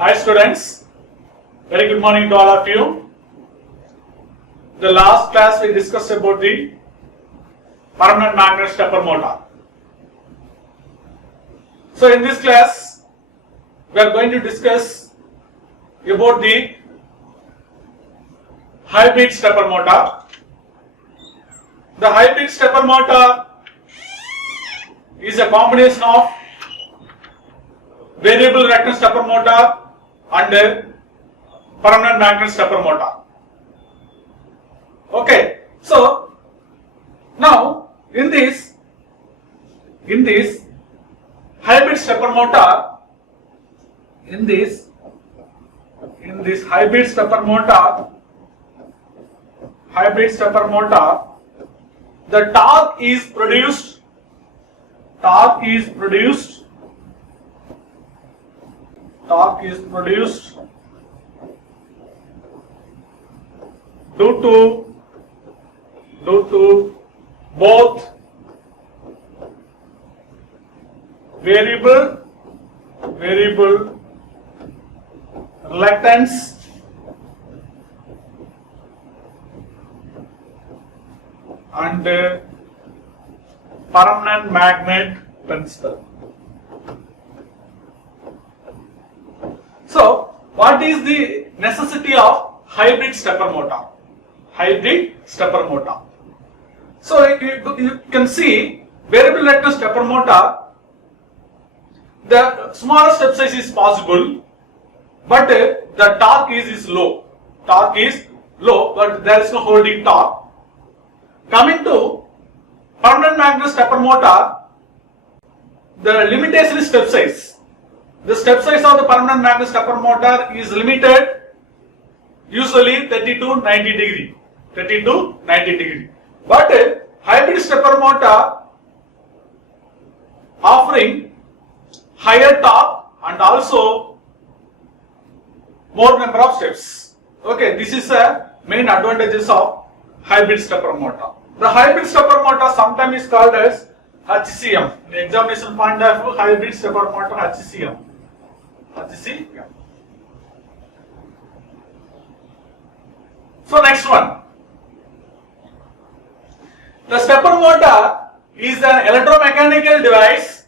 Hi students, very good morning to all of you. The last class we discussed about the permanent magnet stepper motor. So in this class we are going to discuss about the hybrid stepper motor. The hybrid stepper motor is a combination of variable reactance stepper motor and permanent magnet stepper motor. Okay, so now in this hybrid stepper motor, in this hybrid stepper motor, the torque is produced due to both variable reluctance and permanent magnet principle. So, what is the necessity of hybrid stepper motor? So, you can see variable reluctance stepper motor, the smaller step size is possible, but the torque is low. But there is no holding torque. Coming to permanent magnet stepper motor, the limitation is step size. The step size of the permanent magnet stepper motor is limited, usually 30 to 90 degree. But hybrid stepper motor offering higher torque and also more number of steps. Okay, this is a main advantages of hybrid stepper motor. The hybrid stepper motor sometimes is called as HCM. The examination point of view, hybrid stepper motor HCM. So next one. The stepper motor is an electromechanical device.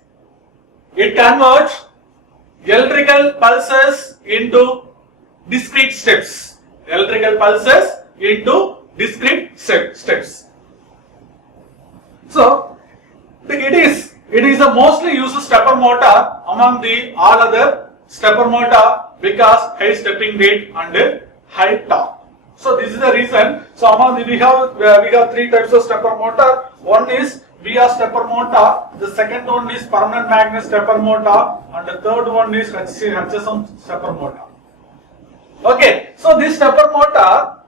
It converts electrical pulses into discrete steps. So it is a mostly used stepper motor among the all other stepper motor because high stepping rate and high torque. So this is the reason. So among the, we have three types of stepper motor. One is VR stepper motor. The second one is permanent magnet stepper motor, and the third one is HCM stepper motor. Okay, so this stepper motor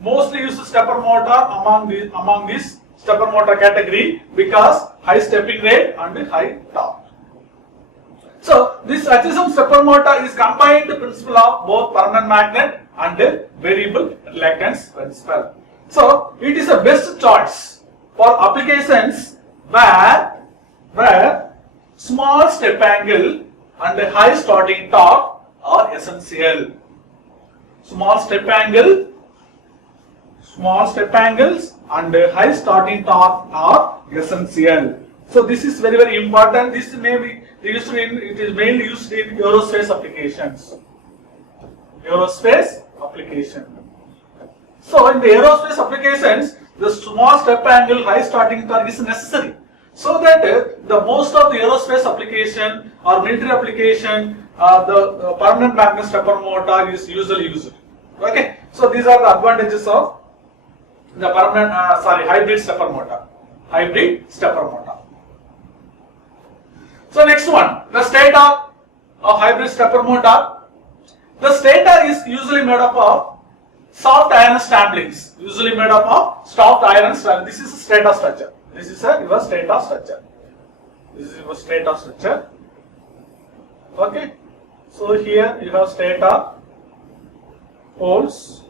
mostly uses stepper motor among this stepper motor category because high stepping rate and high torque. So this HCM stepper motor is combined principle of both permanent magnet and variable reluctance principle. So it is a best choice for applications where small step angle and high starting torque are essential. Small step angles and high starting torque are essential. So this is very, very important. This may be it is mainly used in aerospace applications. So in the aerospace applications, the small step angle, high starting torque is necessary, so that the most of the aerospace application or military application, the permanent magnet stepper motor is usually used. Okay, so these are the advantages of the hybrid stepper motor. So next one, the stator of hybrid stepper motor. The stator is usually made up of soft iron stamplings. This is a stator structure. Okay, so here you have stator poles.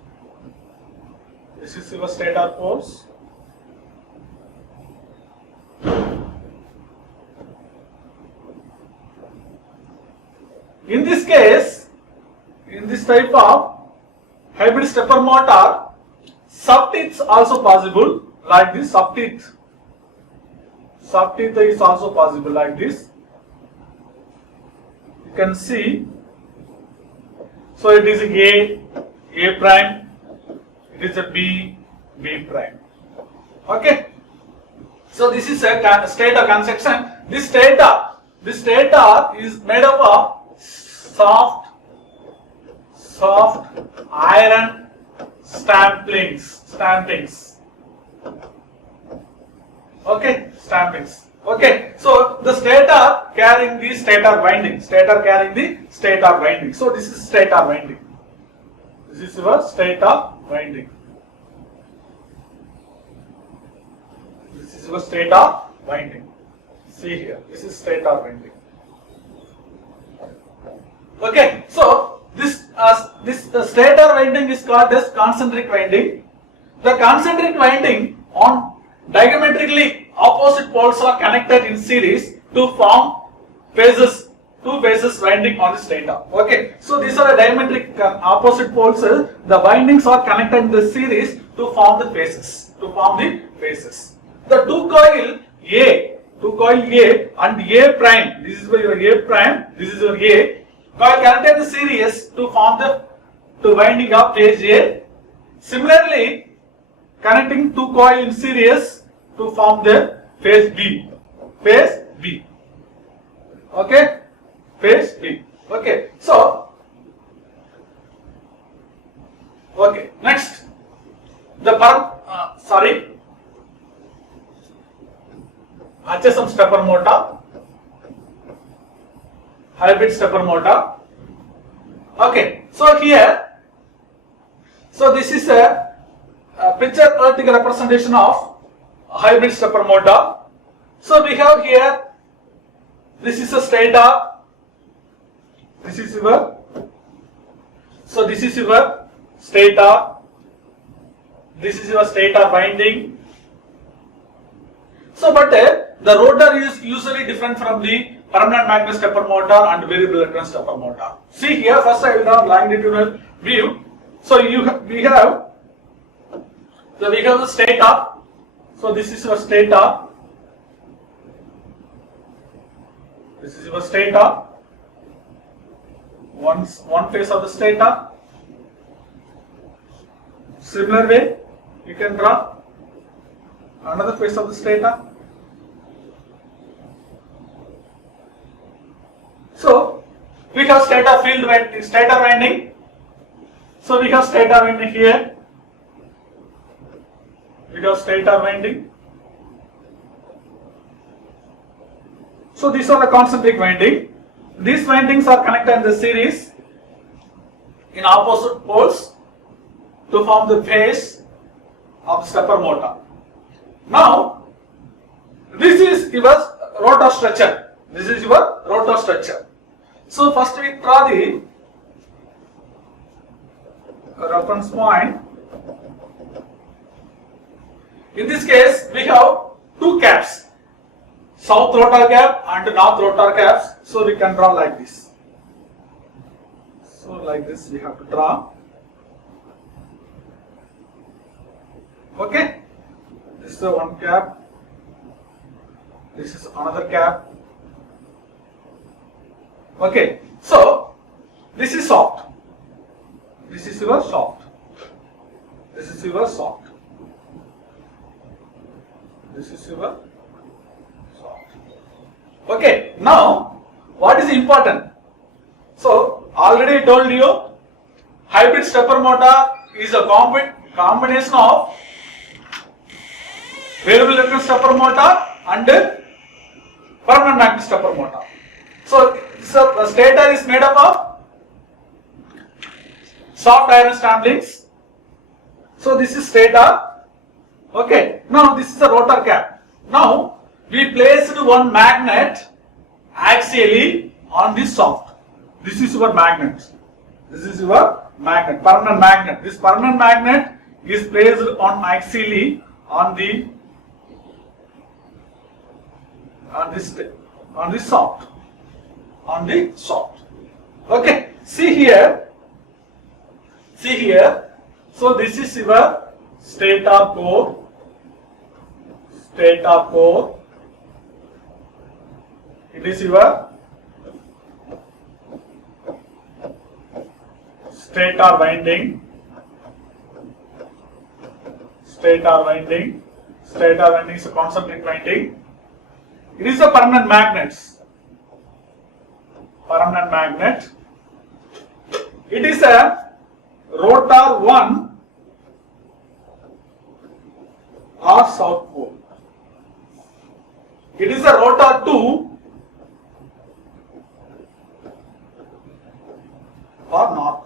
This is your stator poles. In this case, this type of hybrid stepper motor, subteeth also possible like this. Subteeth is also possible like this. You can see. So it is A prime, it is a B prime. Okay. So this is a stator construction. This stator is made up of soft iron stampings. Okay, stampings. Okay, so the stator carrying the stator winding. So this is stator winding. This is your stator winding. This is your stator winding. See here, this is stator winding. Okay, so this stator winding is called as concentric winding. The concentric winding on diametrically opposite poles are connected in series to form two phases winding on the stator. Okay, so these are the diametric opposite poles. The windings are connected in the series to form the phases. The two coil A and A prime. This is your A prime. This is your A. Coil connected in the series to form the winding of phase A. Similarly, connecting two coil in series to form the phase B. Okay, phase B. Okay, so next the HSM stepper motor, hybrid stepper motor. Okay, so here, so this is a picture article representation of hybrid stepper motor. So we have here, this is a stator, this is your stator, this is your stator winding. So but the rotor is usually different from the permanent magnet stepper motor and variable recurrent stepper motor. See here, first I will have longitudinal view. So we have the stator. So this is your stator. This is your stator. One face of the stator. Similar way, you can draw another face of the stator. So we have stator winding. So we have stator winding here. We have stator winding. So these are the concentric winding. These windings are connected in the series in opposite poles to form the phase of the stepper motor. Now, this is your rotor structure. So first we draw the reference point. In this case, we have two caps, south rotor cap and north rotor caps. So we can draw like this. So like this we have to draw. Okay. This is the one cap. This is another cap. Okay. So this is soft. This is your soft. This is your soft. This is your soft. Okay. Now, what is important? So, already I told you, hybrid stepper motor is a combination of variable recurrent stepper motor and permanent magnet stepper motor. So the stator is made up of soft iron stamplings. So this is stator. Okay. Now this is the rotor cap. Now we placed one magnet axially on this soft. This is your magnet. This is your magnet, permanent magnet. This permanent magnet is placed on axially on this soft. Okay. See here. See here. So this is your stator core. Stator core. It is your stator winding. Stator winding. Stator winding is a concentric winding. It is a permanent magnet. Permanent magnet. It is a rotor 1 or south pole. It is a rotor 2 or north.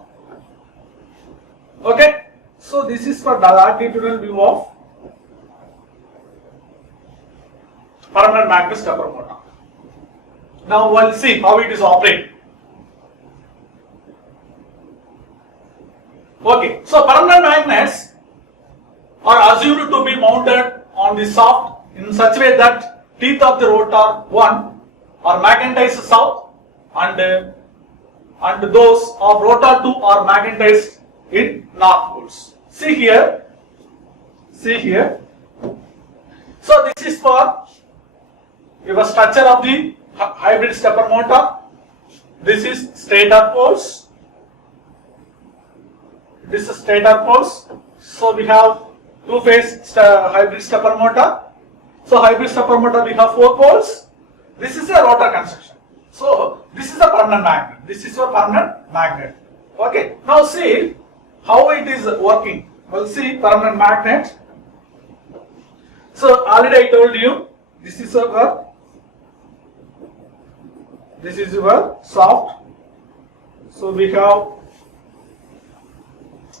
Okay. So this is for the longitudinal view of permanent magnet stepper motor. Now we'll see how it is operating. Okay, so permanent magnets are assumed to be mounted on the shaft in such a way that teeth of the rotor 1 are magnetized south and those of rotor 2 are magnetized in north poles. See here. See here. So this is for your structure of the hybrid stepper motor. This is stator poles. This is stator poles. So we have two-phase hybrid stepper motor. So hybrid stepper motor we have 4 poles. This is a rotor construction. So this is a permanent magnet. This is your permanent magnet. Okay. Now see how it is working. We'll see permanent magnet. So already I told you this is your shaft. So we have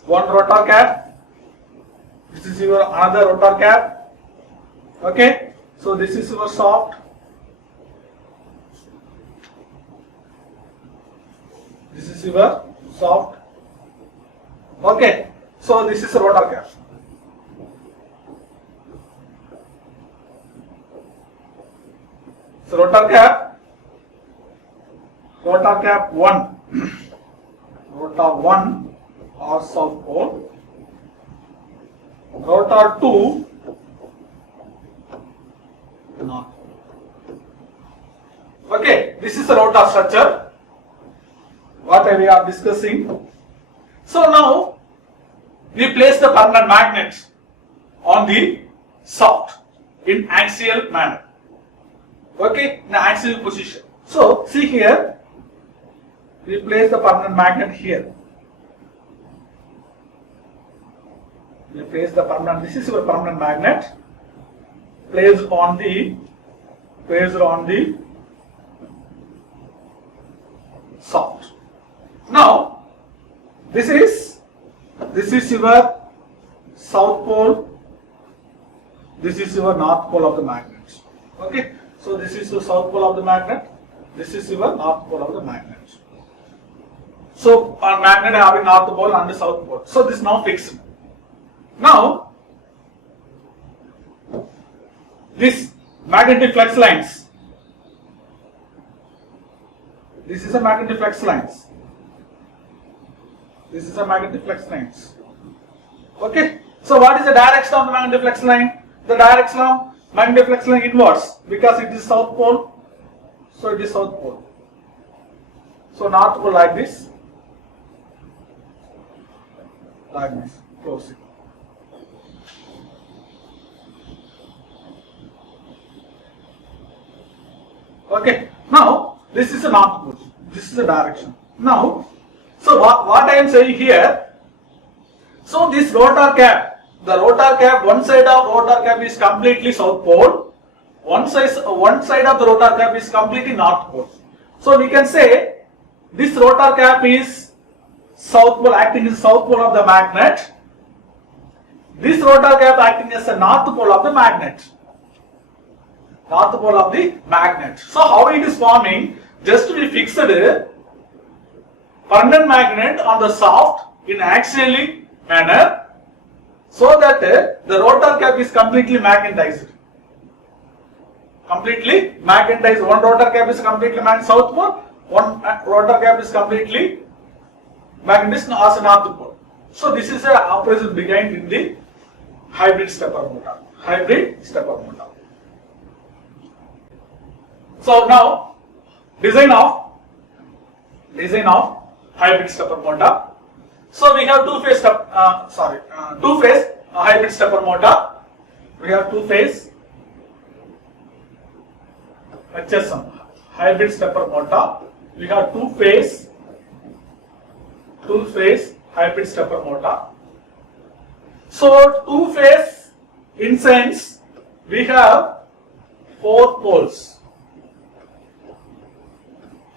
one rotor cap. This is your another rotor cap. Okay. So this is your shaft. This is your shaft. Okay. So this is a rotor cap. So rotor cap 1, rotor 1 or south pole, rotor 2 north. Okay, this is the rotor structure what we are discussing. So now we place the permanent magnet on the shaft in axial manner. Okay, in axial position. So see here, we place the permanent magnet here. We place the permanent. This is your permanent magnet placed on the shaft. Now this is your south pole. This is your north pole of the magnet. Okay. So this is the south pole of the magnet. This is your north pole of the magnet. So our magnet having north pole and the south pole. So this is now fixed. Now this magnetic flux lines. This is a magnetic flux lines. This is a magnetic flux lines. Okay. So what is the direction of the magnetic flux line? The direction of magnetic flux line inwards because it is south pole. So it is south pole. So north pole like this. Like this. Close it. Okay. Now this is a north pole. This is the direction. Now, so what I am saying here. So this rotor cap. The rotor cap, one side of rotor cap is completely south pole, one side of the rotor cap is completely north pole. So we can say this rotor cap is south pole, acting as south pole of the magnet. This rotor cap acting as a north pole of the magnet. North pole of the magnet. So how it is forming? Just we fixed permanent magnet on the shaft in axially manner. So that the rotor cap is completely magnetized. Completely magnetized. One rotor cap is completely magnetized south pole. One rotor cap is completely magnetized as a north pole. So this is a operation behind in the hybrid stepper motor. Hybrid stepper motor. So now design of hybrid stepper motor. So we have two-phase hybrid stepper motor. We have two-phase HSM hybrid stepper motor. We have two-phase hybrid stepper motor. So two-phase in sense we have 4 poles,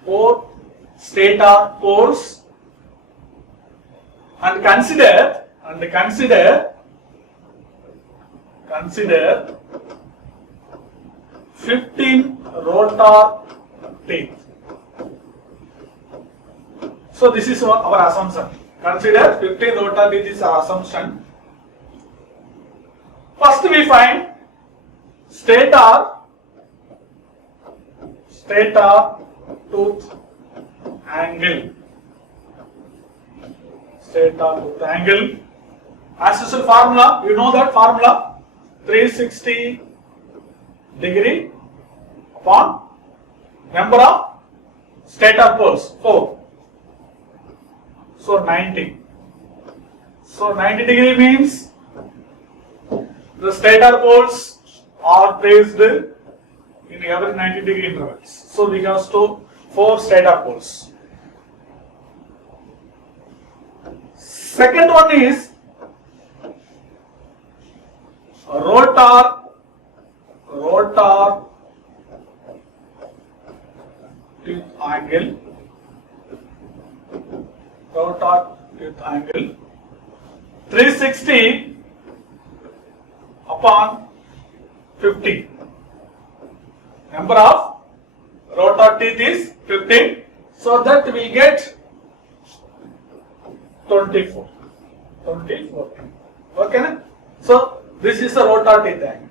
4 stator poles, and consider 15 rotor teeth. So this is our assumption. Consider 15 rotor teeth is our assumption. First we find stator tooth angle. Stator tooth angle. As usual formula, you know that formula, 360 degree upon number of stator poles, 4. So 90. So 90 degree means the stator poles are placed in every 90 degree intervals. So we have 4 stator poles. Second one is rotor tooth angle. Rotor tooth angle 360 upon 50. Number of rotor teeth is 15, so that we get 24. Okay? So this is the rotor teeth angle.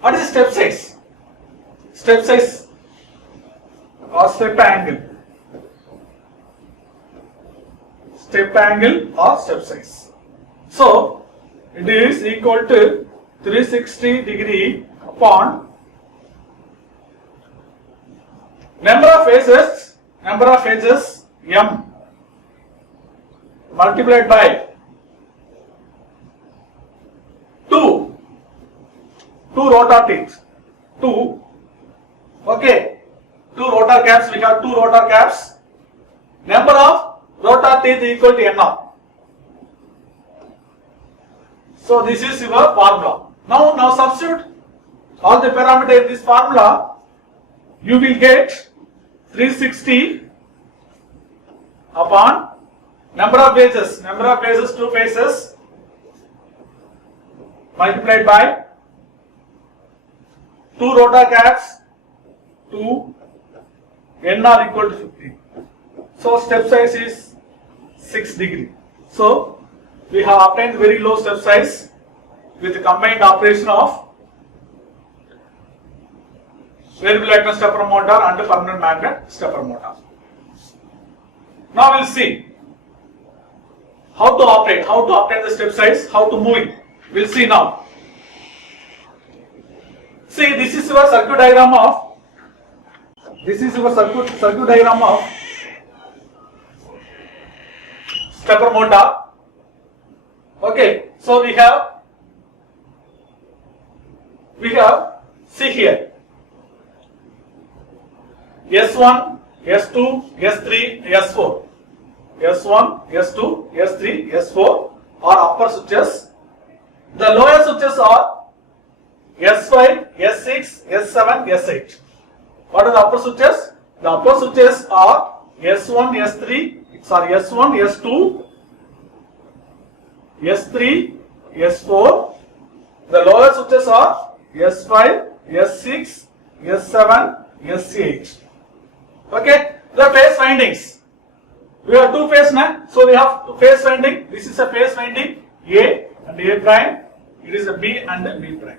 What is step size? Step size or step angle? Step angle or step size. So it is equal to 360 degree upon number of phases m multiplied by 2 rotor teeth, 2. Okay, 2 rotor caps, we have 2 rotor caps. Number of rotor teeth equal to n. So this is your formula. Now substitute all the parameters in this formula. You will get 360 upon number of phases, 2 phases, multiplied by 2 rotor caps, 2, n are equal to 50. So step size is 6 degree. So we have obtained very low step size with the combined operation of variable electron stepper motor and permanent magnet stepper motor. Now we will see how to obtain the step size, how to move it. We will see now. See, this is your circuit diagram of stepper motor. Okay, so we have see here S1, S2, S3, S4. S1, S2, S3, S4 are upper switches. The lower switches are S5, S6, S7, S8. What are the upper switches? The upper switches are S1, S2, S3, S4. The lower switches are S5, S6, S7, S8. Okay, the phase windings. We have 2 phase now, so we have phase winding. This is a phase winding A and A prime. It is a B and a B prime.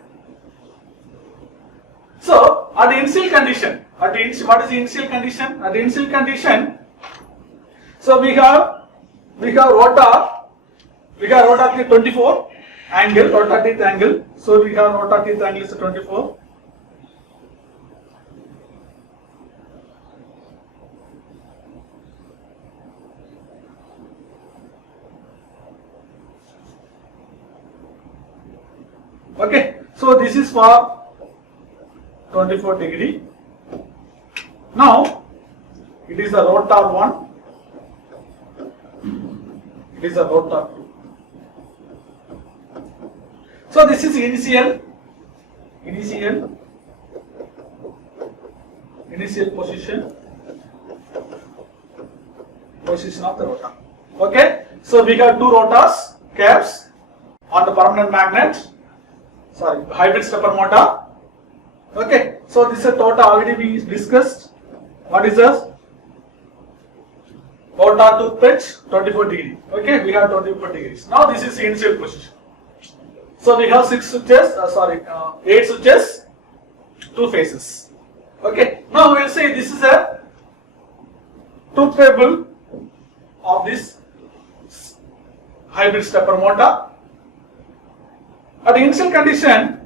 So at the initial condition, what is the initial condition? At the initial condition, so we have rotor We have rotor teeth 24 angle, rotor teeth angle. So we have rotor teeth angle is 24. Okay, so this is for 24 degree. Now it is a rotor 1, it is a rotor 2. So this is initial position of the rotor. Okay, so we have two rotors caps on the permanent magnet. Sorry, hybrid stepper motor. Okay, so this is a total already we discussed. What is this? Rotor tooth pitch 24 degree. Okay, we have 24 degrees. Now this is initial position. So we have 8 switches, 2 phases. Okay, now we will say this is a truth table of this hybrid stepper motor. At the initial condition,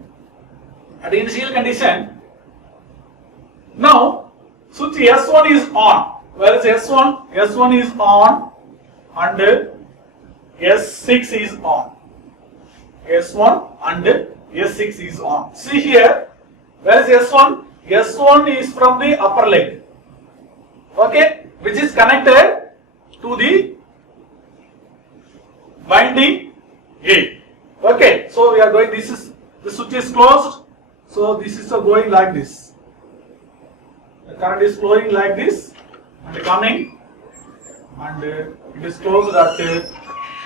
now switch S1 is on. Where is S1? S1 is on and S6 is on. S1 and S6 is on. See here, where is S1? S1 is from the upper leg. Okay, which is connected to the binding A. Okay, so we are going, the switch is closed, so this is going like this. The current is flowing like this and coming, and it is closed at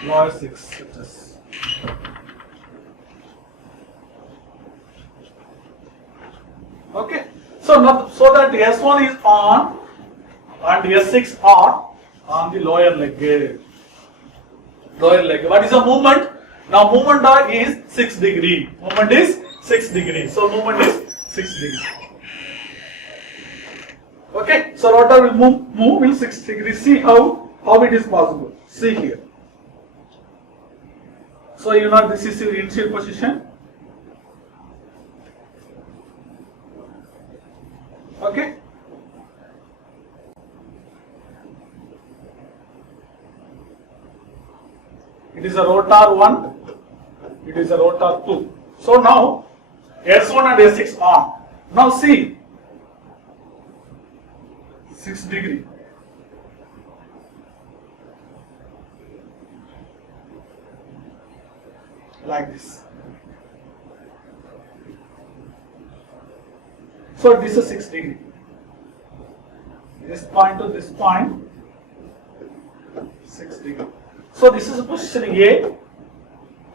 lower 6 switches. Okay, so that S1 is on and S6 on the lower leg. What is the movement? Now movement is 6 degree. Movement is 6 degree. So movement is 6 degree. Okay. So rotor will move in 6 degree. See how it is possible. See here. So you know this is your initial position. Okay. It is a rotor 1, it is a rotor 2. So now S1 and S6 on. Now see 6 degree. Like this. So this is 6 degree. This point to this point 6 degree. So this is a position A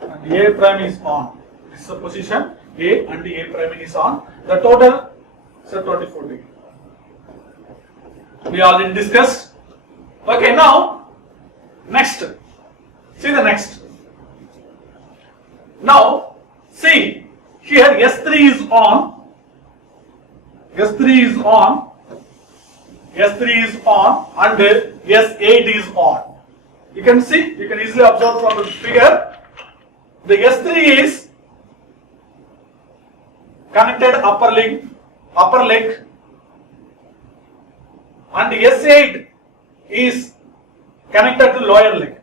and A prime is on. This is a position A and A prime is on. The total is 24 degree. We already discussed. Okay, now next. See the next. Now see here S3 is on. S3 is on. S3 is on and S8 is on. You can see, you can easily observe from the figure, the S3 is connected upper leg and the S8 is connected to lower leg.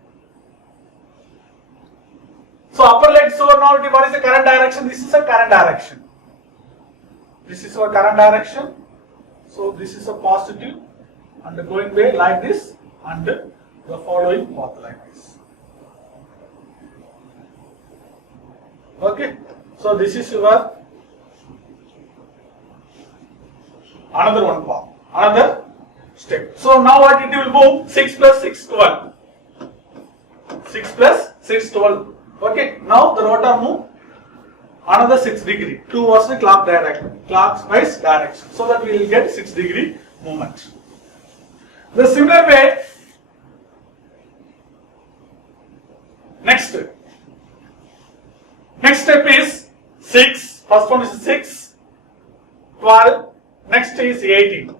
So upper leg, so now what is the current direction? This is a current direction. This is our current direction. So this is a positive and going way like this and the following path like this. Okay, so this is your another one path, another step. So now what it will move? 6 plus 6, 12. 6 plus 6, 12. Okay, now the rotor move another 6 degree towards the clockwise direction, so that we will get 6 degree movement. The similar way, next step is 6, first one is 6, 12, next is 18.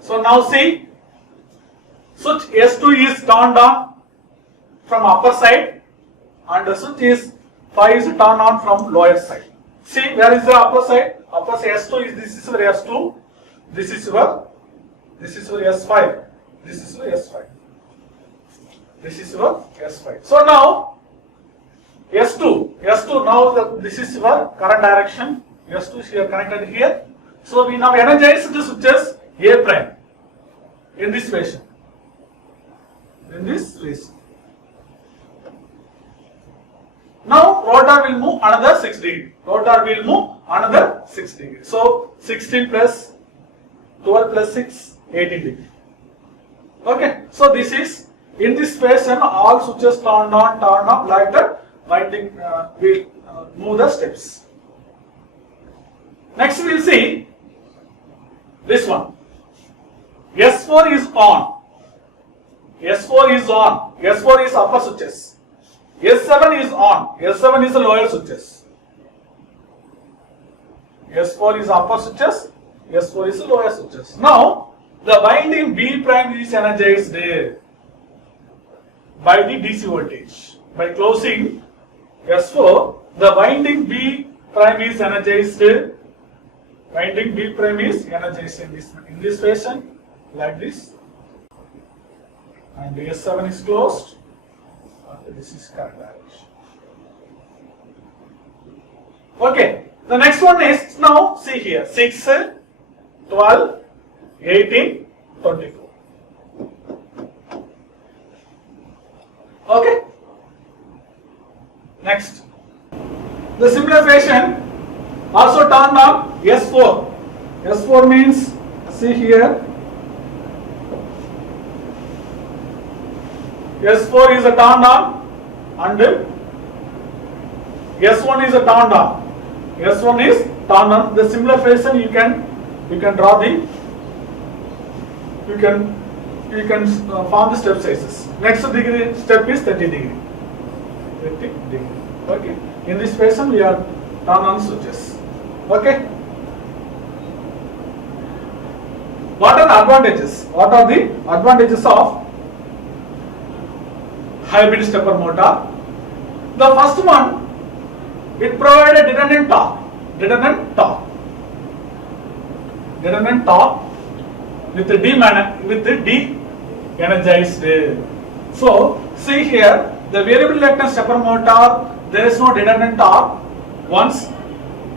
So now see, switch S2 is turned on, from upper side and the switch is 5 is turned on from lower side. See, where is the upper side? Upper side S2 is, this is your S2, this is your S5, this is your S5. This is your S5. So now S2 now this is your current direction. S2 is here connected here. So we now energize the switches A prime in this fashion. Now rotor will move another 6 degree. So 16 plus 12 plus 6, 18 degree. Okay. So this is in this fashion all switches turned on, turned off like that. Winding will move the steps. Next we will see this one. S4 is on. S4 is upper switches. S7 is on. S7 is the lower switches. S4 is upper switches. S4 is the lower switches. Now the winding B prime is energized by the DC voltage. By closing S4, the winding B prime is energized. Winding B prime is energized in this fashion, like this. And S7 is closed. This is current direction. Okay. The next one is now see here 6, 12, 18, 24. Okay. Next, the similar fashion also turned on S4. S4 means, see here, S4 is a turned on and S1 is a turned on. S1 is turned on. The similar fashion you can draw the, you can form the step sizes. Next degree step is 30 degree. 30 degree. Okay. In this fashion we are turn on switches. Okay. What are the advantages? What are the advantages of hybrid stepper motor? The first one, it provides a redundant torque with the de-energized. So see here, the variable reluctance stepper motor, there is no redundant torque once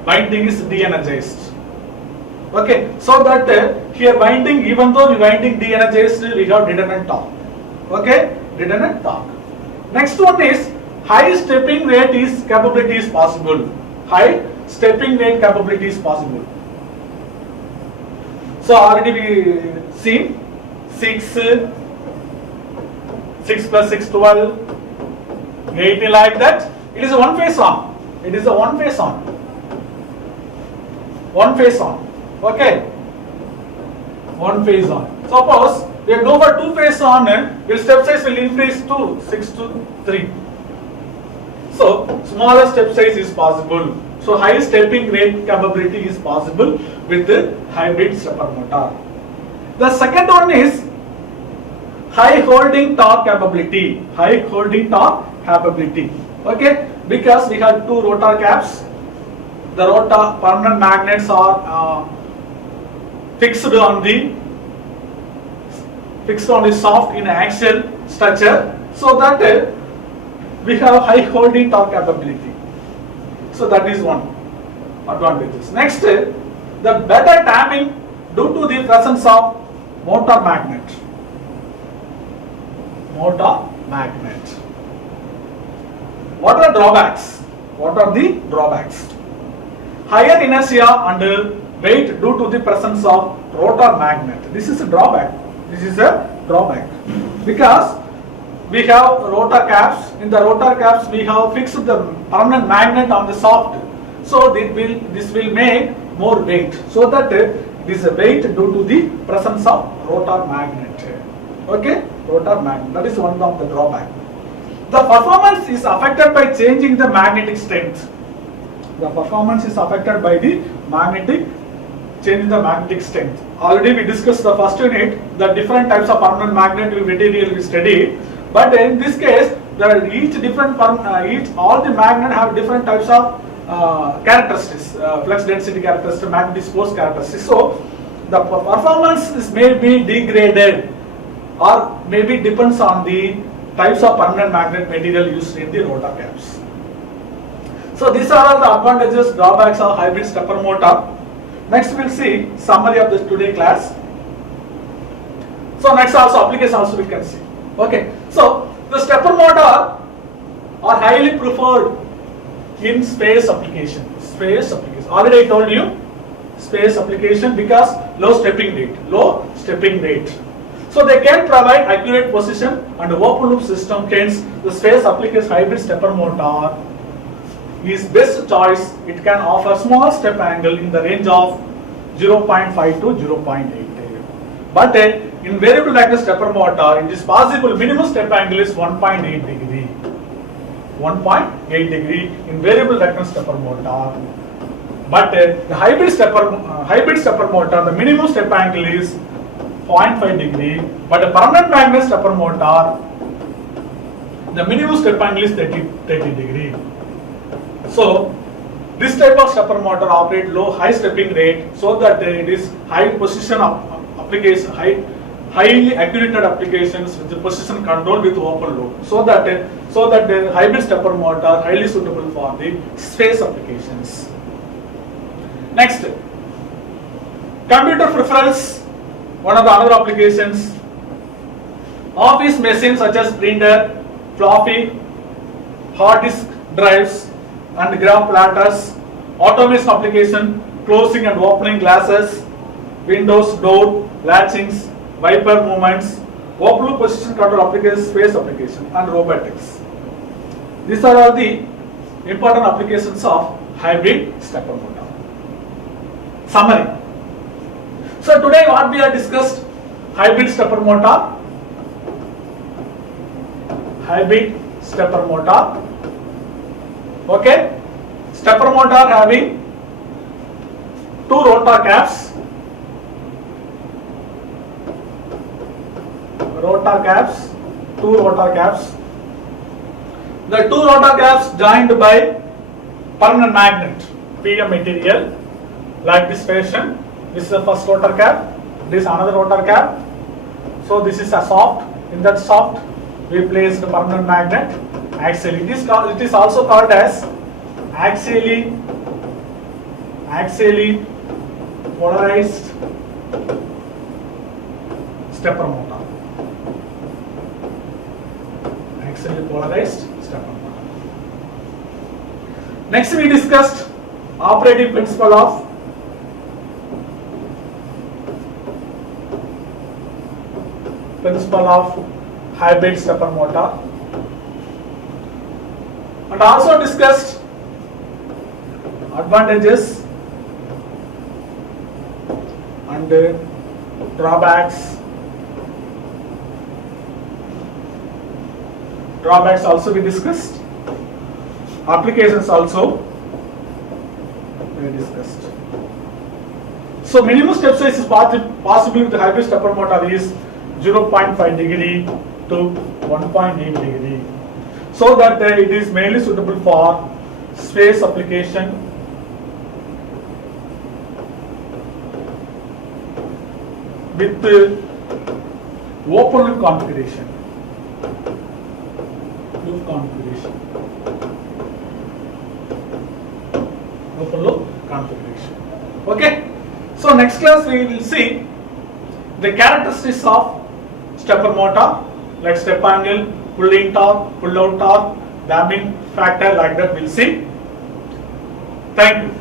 winding is de-energized. Okay, so that here winding, even though the winding de-energized, we have redundant torque. Okay, redundant torque. Next one is high stepping rate capability is possible. High stepping rate capability is possible. So already we seen 6 plus 6, 12, 18 like that. It is a one phase on. It is a one phase on. One phase on. Okay. One phase on. Suppose we go for two phase on, your step size will increase to 6 to 3. So smaller step size is possible. So high stepping rate capability is possible with the hybrid stepper motor. The second one is high holding torque capability. High holding torque capability. Okay, because we have two rotor caps. The rotor permanent magnets are fixed on the shaft in axial structure, so that we have high holding torque capability. So that is one advantage. Next, the better tapping due to the presence of motor magnet. Motor magnet. What are drawbacks? What are the drawbacks? Higher inertia and weight due to the presence of rotor magnet. This is a drawback. This is a drawback because we have rotor caps. In the rotor caps, we have fixed the permanent magnet on the shaft. So this will make more weight. So that this weight due to the presence of rotor magnet. Okay, rotor magnet. That is one of the drawback. The performance is affected by changing the magnetic strength. The performance is affected by the changing the magnetic strength. Already we discussed the first unit, the different types of permanent magnet material we studied. But in this case, there are all the magnet have different types of characteristics, flux density characteristics, magnetic force characteristics. So the performance may be degraded or maybe depends on the types of permanent magnet material used in the rotor caps. So these are all the advantages, drawbacks of hybrid stepper motor. Next we will see summary of this today class. So next also application also we can see. Okay, so the stepper motor are highly preferred in space application. Space application. Already I told you, space application because low stepping rate. So they can provide accurate position and open loop system. Hence, the space application hybrid stepper motor is best choice. It can offer small step angle in the range of 0.5 to 0.8. But in variable reactance stepper motor, it is possible minimum step angle is 1.8 degree. 1.8 degree in variable reactance stepper motor. But the hybrid stepper motor, the minimum step angle is 0.5 degree. But the permanent magnet stepper motor, the minimum step angle is 30 degree. So this type of stepper motor operate high stepping rate, so that it is high position application, highly accurate applications with the position control with open loop, so that the hybrid stepper motor highly suitable for the space applications. Next, computer preference, one of the other applications. Office machines such as printer, floppy, hard disk drives and graph platters, automation application, closing and opening glasses, windows, door, latchings, wiper movements, open loop position control applications, space application and robotics. These are all the important applications of hybrid stepper motor. Summary. So today what we have discussed, hybrid stepper motor. Hybrid stepper motor. Okay. Stepper motor having two rotor caps. Two rotor caps. The two rotor caps joined by permanent magnet, PM material, like this fashion. This is the first rotor cap, this is another rotor cap. So this is a shaft. In that shaft we placed the permanent magnet axially. It is also called as axially polarized stepper motor. Axially polarized stepper motor. Next we discussed operating principle of hybrid stepper motor, and also discussed advantages and drawbacks. Drawbacks also we discussed. Applications also we discussed. So minimum step size is possible with the hybrid stepper motor is 0.5 degree to 1.8 degree, so that it is mainly suitable for space application, with open loop configuration. Open loop configuration. Okay. So next class we will see the characteristics of stepper motor, like step angle, pull-in torque, pull-out torque, damping factor, like that we'll see. Thank you.